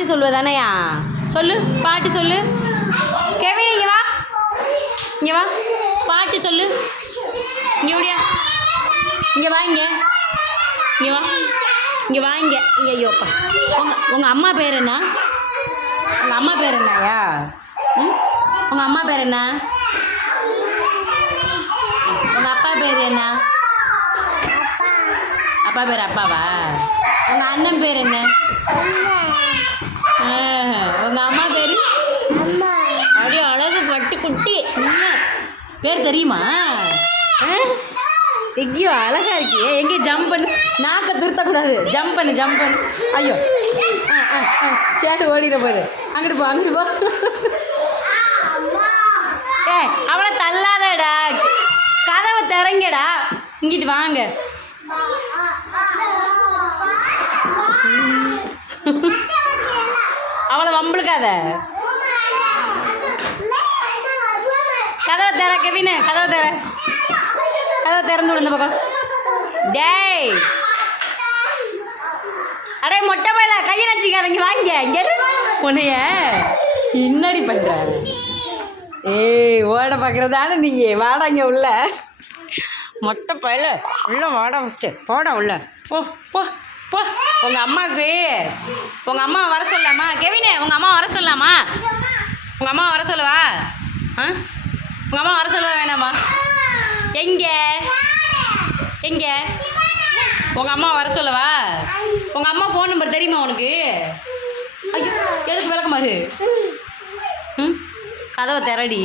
பாட்டு சொல்லுவதானயா சொல்லு பாட்டி சொல்லு. கெவின் இங்கே வா. இங்கே வா. பாட்டி சொல்லு. இங்கே ஓடியா. இங்கே வா இங்கே. இங்கே வா. இங்கே வா இங்கே. இங்கே ஐயோப்பா உங்கள் உங்கள் அம்மா பேர் என்ன? உங்கள் அம்மா பேர் என்னயா ம்? உங்கள் அம்மா பேர் என்ன? உங்கள் அப்பா பேர் என்ன? அப்பா. பேர் அப்பாவா? உங்கள் அண்ணன் பேர் என்ன உங்கள் அம்மா பேர் அப்படியே அழகு பட்டு குட்டி பேர் தெரியுமா? எங்கேயோ அழகா இருக்கியே. எங்கே ஜம்ப் பண்ணு? நாக்க துருத்தக்கூடாது. ஜம்ப் பண்ணு ஜம்ப் பண்ணு. ஐயோ. ஆ ஆ ஆ. சேட்டு ஓடிட போயிரு அங்கிட்டு போ அங்கிட்டு போ. ஏ அவளை தள்ளாதடா. கதவை திறங்கடா. இங்கிட்டு வாங்க. அவளை வம்பளுக்காத கதவை தர கெவினு கதவை தர கதவை திறந்து விடு இந்த பக்கம் டேய் அடே மொட்டை பையல கையை நச்சிக்காதீங்க வாங்க இங்கே உன்னைய இன்னடி பண்ணுற ஏய் ஓட பார்க்குறதான நீ வாடா இங்கே உள்ள மொட்டை பையல உள்ள வாடா ஃபஸ்ட்டு போடா உள்ள போ போ போ உங்கள் அம்மாவுக்கு உங்கள் அம்மா வர சொல்லாமா கெவினே உங்கள் அம்மா வர சொல்லலாமா உங்கள் அம்மா வர சொல்லவா ஆ உங்கள் அம்மா வர சொல்ல வேணாமா? எங்கே? எங்கே? உங்கள் அம்மா வர சொல்லவா? உங்கள் அம்மா ஃபோன் நம்பர் தெரியுமா உனக்கு? ஐயோ எதுக்கு விளக்கமாரு ம்? கதவை திரடி